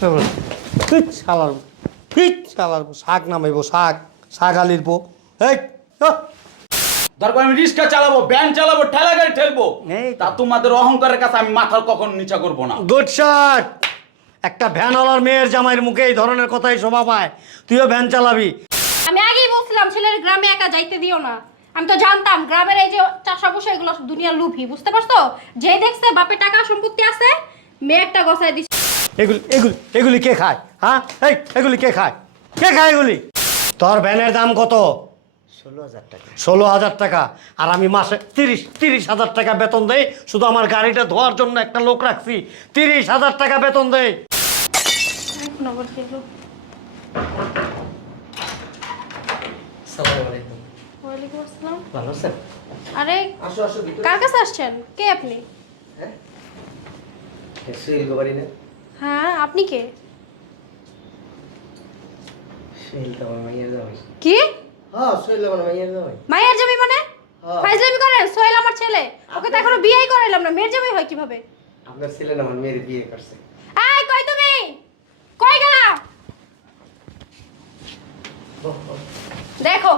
Fit শালার fit শালার শাক নামাইব শাক শাক আলির পো এই দরকার আমি রিক্সা চালাবো ভ্যান চালাবো ঠেলা গাড়ি ঠেলবো। তা। তোমাদের অহংকারের কাছে আমি মাথার কখনো নিচা করব না? গুড শট একটা ভ্যানওয়ালার মেয়ের জামাইয়ের মুখে এই ধরনের কথাই শোভা পায়। তুইও ভ্যান চালাবি। আমি আগেই বলছিলাম ছেলের গ্রামে একা যাইতে দিও না। আমি তো জানতাম গ্রামের এই যে চাষা বসে এগুলো দুনিয়া লুভি বুঝতে পারছ? যে দেখছে বাপের টাকা সম্পত্তি আছে মেয়ে একটা গসায় দিচ্ছে এগুলি এগুলি এগুলি কে খায়? হ্যাঁ? এই এগুলি কে খায়? কে খায় এগুলি? তোর ভ্যানের দাম কত? ষোলো হাজার টাকা। ষোলো হাজার টাকা। আর আমি মাসে তিরিশ তিরিশ হাজার টাকা বেতন দেই। শুধু আমার গাড়িটা ধোয়ার জন্য একটা লোক রাখছি। তিরিশ হাজার টাকা বেতন দেই। আরে কার কাছে আসছেন? কে আপনি? হ্যাঁ? হ্যাঁ আপনি কে? কি? হ্যাঁ মায়ের জমি মানে? হ্যাঁ। ফাইজলামি করেন সোহেল আমার ছেলে। ওকে তো এখনও বিয়েই করাইলাম না মেয়ের জমি হয় কীভাবে? আপনার ছেলে না আমার মেয়ের বিয়ে করছে। এই কই তুমি? কই গেলা? দেখো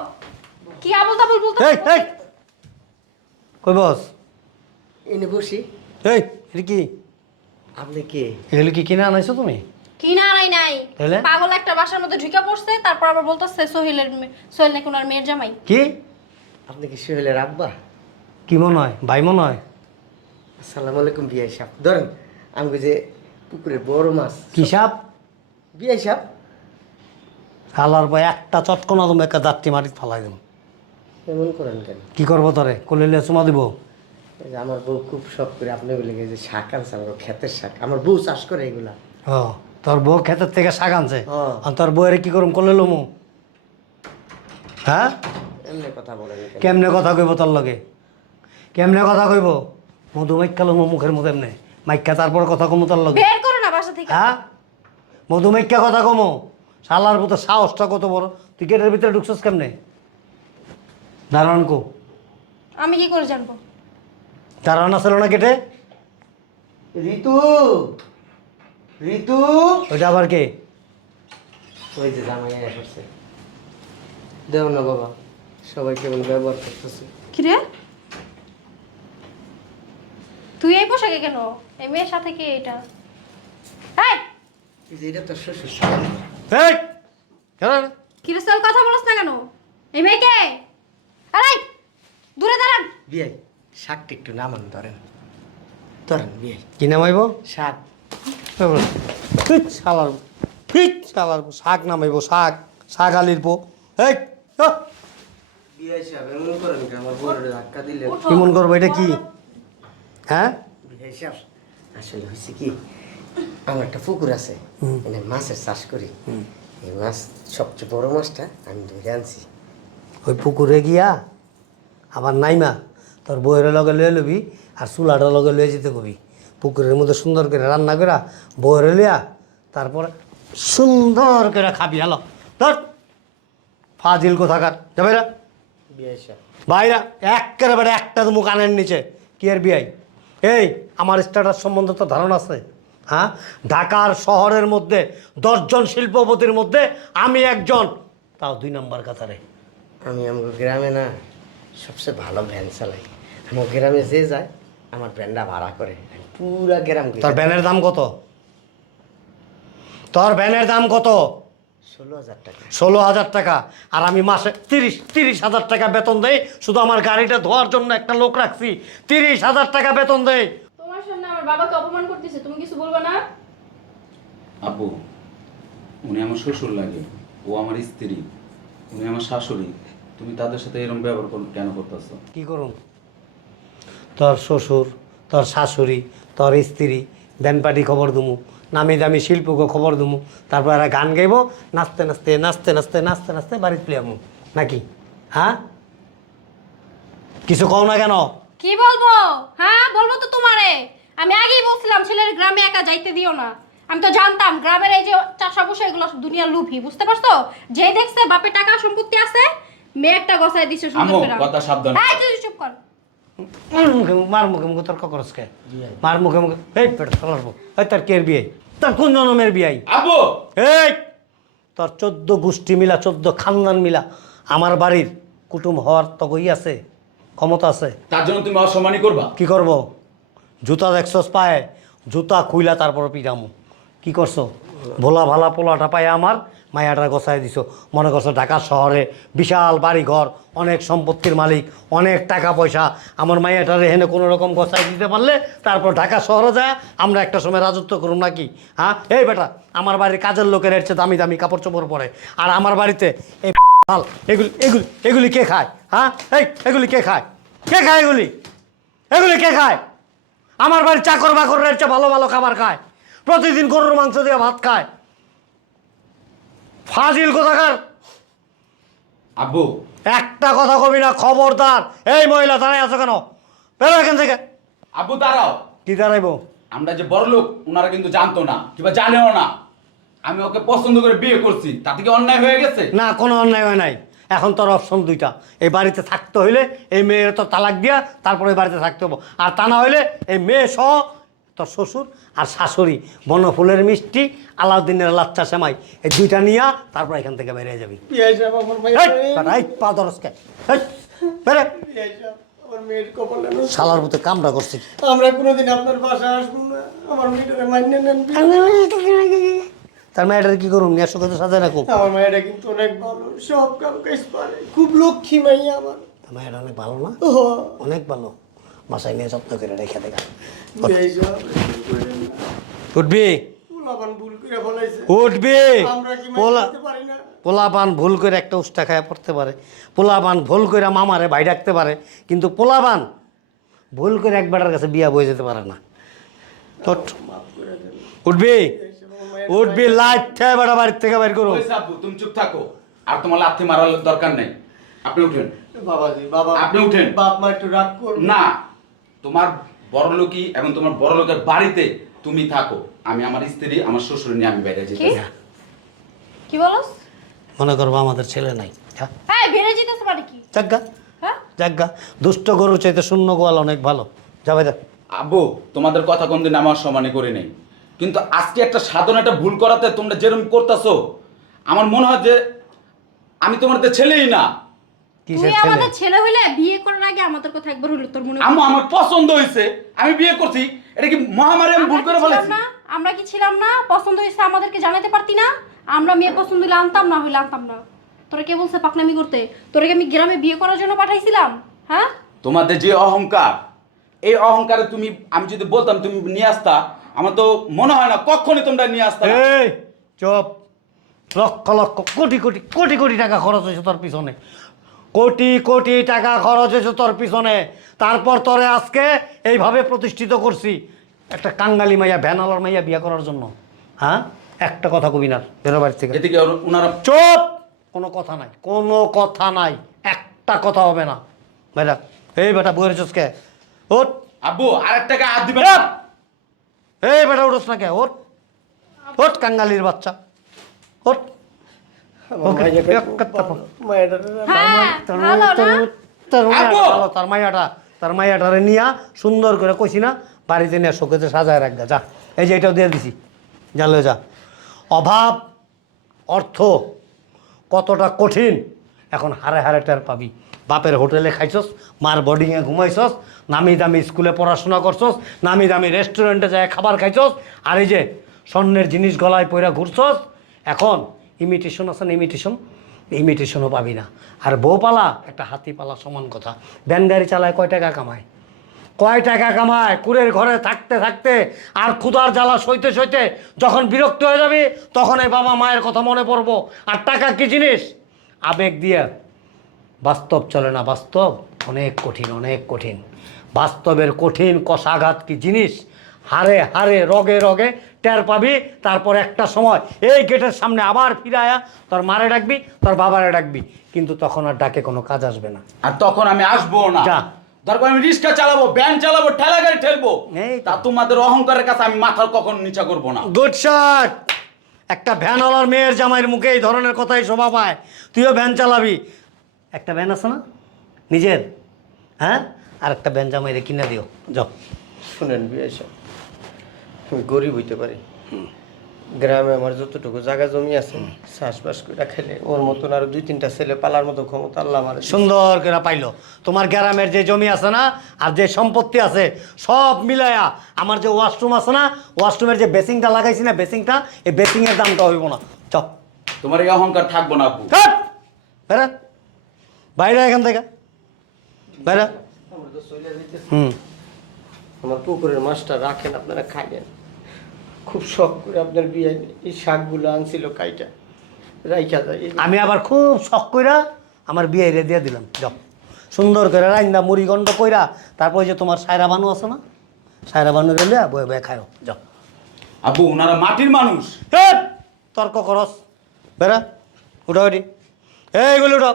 কি আবল তাবল বলতে এই এই। কই বস? এনে বসি। এই এটা কি? আপনি কে? এগুলো কি কিনে আনাইছো তুমি? কি না নাই। নাই তাহলে? পাগল একটা বাসার মধ্যে ঢুকে পড়ছে তারপর আবার বলতেছে সোহেলের মে- সোহেল নাকি ওনার মেয়ের জামাই। কি? আপনি কি সুহেলের আব্বা? কি মনে হয়? ভাই মনে হয়? আসসালামু আলাইকুম বিয়াই সাহেব। ধরেন আমি যে পুকুরের বড় মাছ। কি সাপ? বিয়াই সাহেব। হালার ভাই একটা চটকনা তুমি একটা যাত্রী মাটিত ফালাই দেব। এমন করেন কেন? কি করব তোরে? কলিলে চুমা দিব? আমার বউ খুব শখ করে আপনি বলে যে শাক আনছে আমার ক্ষেতের শাক। আমার বউ চাষ করে এগুলা। ও তোর বউ ক্ষেতের থেকে শাক আনছে? হ্যাঁ। আর তোর বউয়ের কি করুম করলে লমু? হ্যাঁ? এমনি কথা কেন? কেমনে কথা কইব তোর লগে? কেমনে কথা কইব? মধু মাইকা লমু মুখের মধ্যে এমনি। মাইকা তারপর কথা কমু তোর লগে। বের করো না বাসা থেকে। হ্যাঁ? মধু মাইকা কথা কমু। শালার মতো সাহসটা কত বড়। তুই গেটের ভিতরে ঢুকছিস কেমনে? দারোয়ান কো আমি কি করে জানব? দারোয়ান আসলো না গেটে ঋতু! ঋতু! ওইটা আবার কে? ওই যে জামাই আসছে। দেও না বাবা সবাই কেমন ব্যবহার করতেছে। কি রে তুই এই পোশাকে কেন? এই মেয়ের সাথে কে এটা? এই! এই যে এটা তো শ্বশুর শাশুড়ি। এই! কেন রে? কি কথা বলছ না কেন? এই মেয়ে কে আরে দূরে দাঁড়ান। বিয়াই। শাকটা একটু নামান ধরেন। ধরেন। বিয়াই কি নামাইব? শাক ফিট শালার ফিট শালার শাক নামাইব শাক শাক আলির পো এই আহ! বিয়াই সাহেব এমন করেন কি আমার বউর ধাক্কা দিলে? কি মন করব এটা কি? হ্যাঁ? আসলে হয়েছে কি আমার একটা পুকুর আছে মানে মাছের চাষ করি। এই মাছ সবচেয়ে বড় মাছটা আমি ধরে আনছি। ওই পুকুরে গিয়া আবার নাইমা তোর বইয়ের লগে লয়ে লবি আর চুলাটার লগে লয়ে যেতে কবি। পুকুরের মধ্যে সুন্দর করে রান্না করা বইয়ের লিয়া তারপরে সুন্দর করে খাবি হ্যালো। ধর। ফাজিল কোথাকার? যাবে রা বিয়াই সাহেব ভাইরা একেবারে বেড়ে একটা তো মুখ আনের নিচে। কি আর বিয়াই এই আমার স্ট্যাটাস সম্বন্ধে তো ধারণা আছে। হ্যাঁ? ঢাকার শহরের মধ্যে দশজন শিল্পপতির মধ্যে আমি একজন। তাও দুই নম্বর কাতারে আমি আমার গ্রামে না সবচেয়ে ভালো ভ্যান চালাই। আমার গ্রামে যে যায় আমার ভ্যানটা ভাড়া করে। পুরা গ্রাম তোর ভ্যানের দাম কত? তোর ব্যানের দাম কত? ষোলো হাজার টাকা। ষোলো হাজার টাকা। আর আমি মাসে তিরিশ তিরিশ হাজার টাকা বেতন দেই। শুধু আমার গাড়িটা ধোয়ার জন্য একটা লোক রাখছি। তিরিশ হাজার টাকা বেতন দেই। তোমার সামনে আমার বাবাকে অপমান করতেছে তুমি কিছু বলবে না? আব্বু উনি আমার শ্বশুর লাগে। ও আমার স্ত্রী। উনি আমার শাশুড়ি। তুমি তাদের সাথে এরকম ব্যবহার কেন করতেছো? কি করুন তোর শ্বশুর তোর শাশুড়ি তোর স্ত্রী ব্যান পার্টি খবর দুমু নামি দামি শিল্পকে খবর দুমু তারপর এরা গান গাইব নাচতে নাচতে নাচতে নাচতে নাচতে নাচতে বাড়িতে প্লিয়ামু নাকি? হ্যাঁ? কিছু কও না কেন? কি বলব? হ্যাঁ বলব তো তোমারে। আমি আগেই বলছিলাম ছেলের গ্রামে একা যাইতে দিও না। আমি তো জানতাম গ্রামের এই যে চাষা বসে এগুলো দুনিয়া লুভি বুঝতে পারছ? যে দেখছে বাপের টাকা সম্পত্তি আছে মেয়ে একটা গসায় দিছে সুন্দর আমো করে। কথা সাবধান। এই তুই চুপ কর। মুখে মার মুখে মুখে তর্ক করস কে? মার মুখে মুখে এই পেট ফেলারবো এই তার কের বিয়ে তোর কোন জনমের বিয়াই? আব্বু এই! তোর চোদ্দ গোষ্ঠী মিলা চোদ্দ খানদান মিলা আমার বাড়ির কুটুম হওয়ার তো কই আছে ক্ষমতা আছে। তার জন্য তুমি অসম্মানই করবা? কি করব? জুতা দেখছস পায়ে? জুতা খুইলা তারপর পিটামু। কি করছ? ভোলা ভালা পোলাটা পায় আমার মায়াটা গছাই দিছো। মনে করছ ঢাকা শহরে বিশাল বাড়ি ঘর অনেক সম্পত্তির মালিক, অনেক টাকা পয়সা। আমার মায়াটারে হেনে কোনো রকম গছাই দিতে পারলে তারপর ঢাকা শহরে যায় আমরা একটা সময় রাজত্ব করুম নাকি? হ্যাঁ? এই বেটা, আমার বাড়ির কাজের লোকের এর দামি দামি কাপড় চোপড় পরে। আর আমার বাড়িতে এই হাল, এগুলি এগুলি এগুলি কে খায়? হ্যাঁ? এই, এগুলি কে খায়? কে খায় এগুলি? এগুলি কে খায়? আমার বাড়ির চাকর বাকররা চেয়ে ভালো ভালো খাবার খায়। প্রতিদিন গরুর মাংস দিয়ে ভাত খায়। ফাজিল কোথাকার? আব্বু। একটা কথা কবি না খবরদার। এই মহিলা দাঁড়ায় আছো কেন? বেরো এখান থেকে। আব্বু দাঁড়াও। কি দাঁড়াইবো? আমরা যে বড় লোক ওনারা কিন্তু জানতো না কিংবা জানেও না। আমি ওকে পছন্দ করে বিয়ে করছি তাতে কি অন্যায় হয়ে গেছে? না কোনো অন্যায় হয় নাই। এখন তোর অপশন দুইটা। এই বাড়িতে থাকতে হইলে এই মেয়ের তো তালাক দিয়া তারপরে এই বাড়িতে থাকতে হব। আর তা না হইলে এই মেয়ে সহ তোর শ্বশুর আর শাশুড়ি বনফুলের মিষ্টি আলাউদ্দিনের লাচ্চা সেমাই। এই দুইটা নিয়া তারপর এখান থেকে বেরিয়ে যাবি। পা বেরে। শালার মতো করছি আমরা কোনোদিন আপনার বাসায় আসব না। আমার মেয়েটারে মান্য নেন। তার মেয়েটার কি করুন নিয়ে সুখে সাথে রাখো আমার মায়েরা কিন্তু অনেক ভালো সব কাম কাজ পারে। খুব লক্ষ্মী মাইয়া আমার। মেয়েটা অনেক ভালো না? অনেক ভালো। বাসায় নিয়ে যত্ন করে রেখে দেখা উঠবি পোলাপান ভুল করে ফলাইছে উঠবি পোলাপান ভুল করে একটা উষ্টা খায় পড়তে পারে পোলাপান ভুল করে মামারে ভাই ডাকতে পারে কিন্তু পোলাপান ভুল করে এক বেটার কাছে বিয়া বয়ে যেতে পারে না তোর উঠবি উঠবি লাইট ঠায় বেটা বাড়ির থেকে বাইর করো তুমি চুপ থাকো আর তোমার লাথি মারার দরকার নেই আপনি উঠেন বাবাজি বাবা আপনি উঠেন। বাপ মা একটু রাগ করবে না তোমার বড় লোকই এখন তোমার বড় লোকের বাড়িতে তুমি থাকো। আমি আমার স্ত্রী আমার শ্বশুর নিয়ে আমি বাইরে যেতে কি? কি বলস? মনে করব আমাদের ছেলে নাই। হ্যাঁ? বেড়ে যেতেছে মানে কি? যাজ্ঞা হ্যাঁ? যাজ্ঞা দুষ্ট গরু চাইতে শূন্য গোয়াল অনেক ভালো। যাবে যা আব্বু তোমাদের কথা কোনদিন আমার সমানে করে নেই। কিন্তু আজকে একটা সাধারণ একটা ভুল করাতে তোমরা যেরকম করতেছো আমার মনে হয় যে আমি তোমাদের ছেলেই না। তুই আমাদের ছেলে হইলে বিয়ে করার আগে আমাদের কথা একবার হইল তোর মনে আম্মু আমার পছন্দ হয়েছে আমি বিয়ে করছি। এটা কি মহামারী আমি ভুল করে ফেলেছি? না? আমরা কি ছিলাম না? পছন্দ হয়েছে আমাদেরকে জানাতে পারতি না? আমরা মেয়ে পছন্দ হইলে আনতাম না হইলে আনতাম না? তোরা কে বলছে পাকনামি করতে? তোরা আমি গ্রামে বিয়ে করার জন্য পাঠাইছিলাম? হ্যাঁ? তোমাদের যে অহংকার এই অহংকারে তুমি আমি যদি বলতাম তুমি নিয়ে আসতা আমার তো মনে হয় না কখনই তোমরা নিয়ে আসতা এই চপ। লক্ষ লক্ষ কোটি কোটি কোটি কোটি টাকা খরচ হয়েছে তোর পিছনে। কোটি কোটি টাকা খরচ হয়েছে তোর পিছনে। তারপর তোরে আজকে এইভাবে প্রতিষ্ঠিত করছি। একটা কাঙ্গালি মাইয়া ভ্যানালার মাইয়া বিয়া করার জন্য। হ্যাঁ? একটা কথা কবি না। বেরো বাড়ি থেকে। এদিকে ওর- ওনারা চুপ! কোনো কথা নাই। কোনো কথা নাই। একটা কথা হবে না। বেটা এই বেটা বইয়ের চোসকে ওট আব্বু আর টাকা হাত দিবেন না। এই বেটা উঠোস না কে? ওট ওট কাঙ্গালির বাচ্চা। ওট তার ভালো তার- তার নিয়া সুন্দর করে কইছি না বাড়িতে নিয়ে শোকেতে সাজায় রাখগা যা এই যে এটাও দিয়ে দিছি জানলে যা অভাব অর্থ কতটা কঠিন এখন হারে হারে টের পাবি বাপের হোটেলে খাইছস মার বোর্ডিংয়ে ঘুমাইছস নামি দামি স্কুলে পড়াশোনা করছস নামি দামি রেস্টুরেন্টে যায় খাবার খাইছস আর এই যে স্বর্ণের জিনিস গলায় পইরা ঘুরছস এখন ইমিটেশন আছে না ইমিটেশন ইমিটেশনও পাবি না। আর বউপালা, একটা হাতিপালা সমান কথা। গাড়ি চালায় কয় টাকা কামায়? কয় টাকা কামায়? কুড়ের ঘরে থাকতে থাকতে আর ক্ষুধার জ্বালা সইতে সইতে যখন বিরক্ত হয়ে যাবে, তখন এই বাবা মায়ের কথা মনে পড়ব। আর টাকা কি জিনিস? আবেগ দিয়ে। বাস্তব চলে না বাস্তব? অনেক কঠিন অনেক কঠিন। বাস্তবের কঠিন কষাঘাত কি জিনিস? হারে হারে, রগে রগে টের পাবি তারপর একটা সময় এই গেটের সামনে আবার ফিরায়া তোর মারে ডাকবি তোর বাবারে ডাকবি কিন্তু তখন আর ডাকে কোনো কাজ আসবে না। আর তখন আমি আসব না। যা। দরকার আমি রিক্সা চালাবো ব্যান চালাবো ঠেলা গাড়ি ঠেলবো। তা তোমাদের অহংকারের কাছে আমি মাথার কখন নিচা করব না। গুড শট একটা ভ্যানওয়ালার মেয়ের জামাইয়ের মুখে এই ধরনের কথাই শোভা পায়। তুইও ভ্যান চালাবি। একটা ভ্যান আছে না? নিজের? হ্যাঁ? আর একটা ভ্যান জামাইরে কিনে দিও। যাও। শুনেন আমি গরিব হইতে পারি। গ্রামে আমার যতটুকু জায়গা জমি আছে চাষবাস করে খেলে ওর মতন আর দুই তিনটা ছেলে পালার মতো ক্ষমতা আল্লাহ আমার সুন্দর করে পাইলো। তোমার গ্রামের যে জমি আছে না আর যে সম্পত্তি আছে সব মিলায়া আমার যে ওয়াশরুম আছে না ওয়াশরুমের যে বেসিংটা লাগাইছি না বেসিংটা এই বেসিংয়ের দামটা হইব না। চ তোমার এই অহংকার থাকব না আপু! বেরা বাইরে এখান থেকে। যেতেছি হুম। আমার পুকুরের মাছটা রাখেন আপনারা খাইলেন খুব শখ করে আপনার বিয়ে এই শাকগুলো আনছিল কাইটা। রাইখা যায়। আমি আবার খুব শখ কইরা আমার বিয়ে রে দিয়ে দিলাম। যাও। সুন্দর করে রাইন্দা মুড়ি গন্ড কইরা তারপর যে তোমার সায়রা বানু আছে না? সায়রা বানু গেলে বয়ে বয়ে খাও যাও। আব্বু ওনারা মাটির মানুষ। হেৎ! তর্ক করস। বেড়া উঠা উঠি এইগুলো উঠো।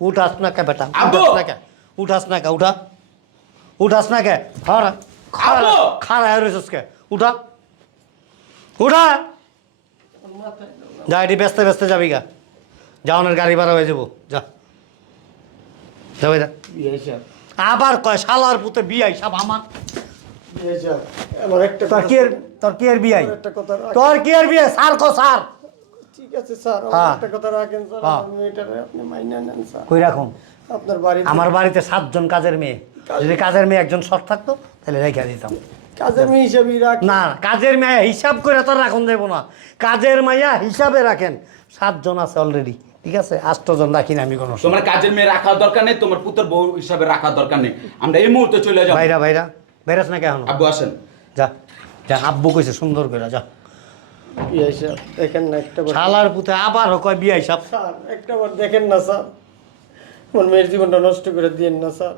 উঠাস না কে বেটা? আব্বু! উঠাস না কে? উঠাস না কে? উঠা। উঠাস না কে? খারা খারা আব্বু! খারা রয়েছিস কে? উঠা। উঠা। যা এটি ব্যস্ত ব্যস্ত যাবি গা। যাওনের গাড়ি ভাড়া হয়ে যাব। যা। যাবে যা আবার কয় শালার পুতে বিয়াই সব আমার। বিয়ে হিসাব আমার একটা তোর কি তোর কি এর বিয়াই আমার একটা কথা রাখ- তোর কি এর বিয়ে? সার কো সার ঠিক আছে স্যার হ্যাঁ। একটা কথা রাখেন স্যার। হ্যাঁ। আমার আপনি মাইনা নেন স্যার। কই রাখুন আপনার বাড়ি আমার বাড়িতে সাতজন কাজের মেয়ে। যদি কাজের মেয়ে একজন শর্ট থাকতো তাহলে রেখে দিতাম। কাজের মেয়ে হিসাবেই রাখ না কাজের মেয়ে হিসাব করে তো রাখুন দেবো না। কাজের মাইয়া হিসাবে রাখেন। সাতজন আছে অলরেডি ঠিক আছে? আষ্টজন রাখি না আমি কোনো তোমার কাজের মেয়ে রাখার দরকার নেই তোমার পুত্র বউ হিসাবে রাখার দরকার নেই। আমরা এই মুহূর্তে চলে যাব। ভাইরা ভাইরা বেরাস না কেন? আব্বু আসেন। যা যা আব্বু কইছে সুন্দর করে যা। বিয়ে হিসাব দেখেন না একটা বার। শালার পুতে আবার কয় বিয়া হিসাব স্যার একটা বার দেখেন না স্যার। আমার মেয়ের জীবনটা নষ্ট করে দিয়েন না স্যার।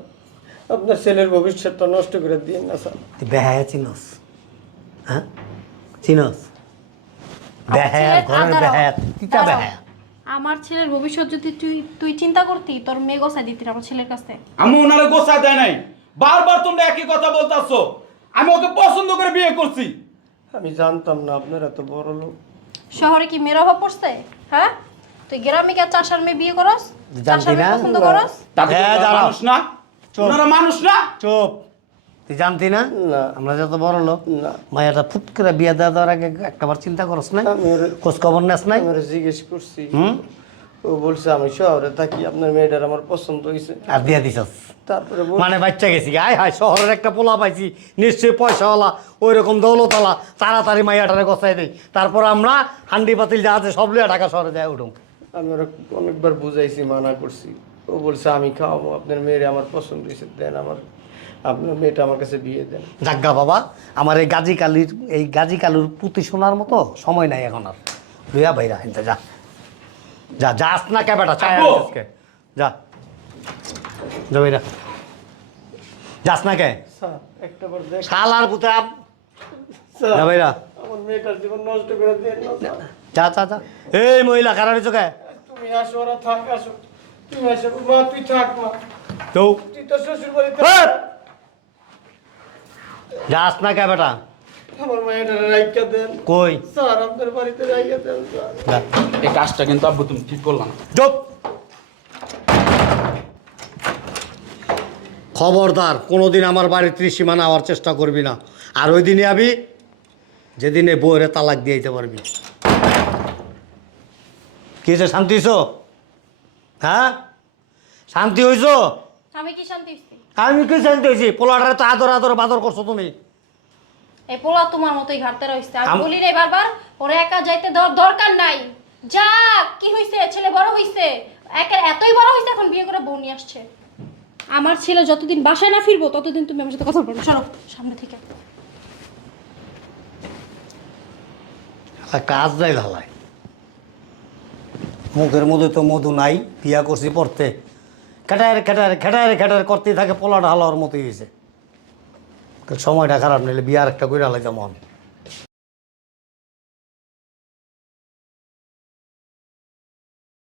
আপনার ছেলের ভবিষ্যৎটা নষ্ট করে দিয়েন না স্যার। তুই বেহায়া চিনস হ্যাঁ? চিনস? বেহায়া ঘরের বেহায়া তিতা বেহায়া। আমার ছেলের ভবিষ্যৎ যদি তুই তুই চিন্তা করতি তোর মেয়ে গোসাই দিতি আমার ছেলের কাছে। আমি ওনারা গোসা দেয় নাই। বারবার তোমরা একই কথা বলতাছো। আমি ওকে পছন্দ করে বিয়ে করছি। আমি জানতাম না আপনারা এত বড় লোক। শহরে কি মেয়ের অভাব পড়ছে? হ্যাঁ? তুই গ্রামে কে চাষার মেয়ে বিয়ে করস? চাষার মেয়ে? পছন্দ করস? তাদের হ্যাঁ, মানুষ না। ওনারা মানুষ না? চুপ। তুই জানতি না? না। আমরা যত বড় লোক না। মায়াটা ফুট করে বিয়া দেওয়া দেওয়ার আগে একটাবার চিন্তা করস ওরে- খোঁজ খবর নেস নাই? আমি জিজ্ঞেস করছি। হুম? ও বলছে আমি শহরে থাকি আপনার মেয়েটার আমার পছন্দ হয়েছে আর দিয়া দিছস? তারপরে মানে বাচ্চা গেছি আয় হায় শহরের একটা পোলা পাইছি। নিশ্চয়ই পয়সাওয়ালা ওই রকম দৌলতওয়ালা। তাড়াতাড়ি মাইয়াটারে গছাই দেই। তারপর আমরা হান্ডি পাতিল যা আছে সব লিয়া ঢাকা শহরে যায় উঠুম। আমি অনেকবার বুঝাইছি মানা করছি। ও বলছে আমি খাওয়াবো আপনার মেয়েরে আমার পছন্দ হয়েছে দেন আমার আপনার মেয়েটা আমার কাছে বিয়ে দেন। জাগ্গা বাবা আমার এই গাজী কালির এই গাজী কালুর পুঁতি শোনার মতো সময় নাই এখন আর। লইয়া ভাইরা এনতে যা। যা যাস না কে বেটা চায়! যা। যা ভাইরা যাস না কে। স্যার একটা বার দেখ। শালার পুতে। আপ যা ভাইরা আমার মেয়েটার জীবন নষ্ট করে দেন যা যা যা। এই মহিলা কারারি চোখে তুমি আসো ওরা থাক আসো। তুমি আসো মা তুই থাক মা। তো? তুই তো শ্বশুর বাড়িতে যাস না কে বেটা? আমার মেয়েটার রাইখা দেন। কই? স্যার আপনার বাড়িতে রাইখা দেন স্যার। এই কাজটা কিন্তু আব্বু তুমি ঠিক করলাম চুপ! খবরদার কোনোদিন আমার বাড়ির ত্রিসীমানা আওয়ার চেষ্টা করবি না। আর ওই দিনে আবি যেদিনে বউরে তালাক দিয়ে দিতে পারবি। কি শান্তি হ্যাঁ? শান্তি হইছো? আমি কি শান্তি হইছি? আমি কি শান্তি পোলাটারে তো আদর আদর বাদর করছ তুমি। এই পোলা তোমার মতোই ঘাটতে রয়েছে আমি বলি রে বারবার ওরে একা যাইতে দেওয়ার দরকার নাই। যা কি হইছে? ছেলে বড় হইছে। একে এতই বড় হইছে এখন বিয়ে করে বউ নিয়ে আসছে। আমার ছেলে যতদিন বাসায় না ফিরবো ততদিন তুমি আমার সাথে কথা বলবে। চলো সামনে থেকে। কাজ যাই ভালাই মুখের মধ্যে তো মধু নাই, বিয়া করছি পড়তে। খেটায় খেটায় খেটায় খেটার করতেই থাকে, পোলাটা হালার মতোই হয়েছে। সময়টা খারাপ নিলে বিয়ার একটা করে আলাইতাম মন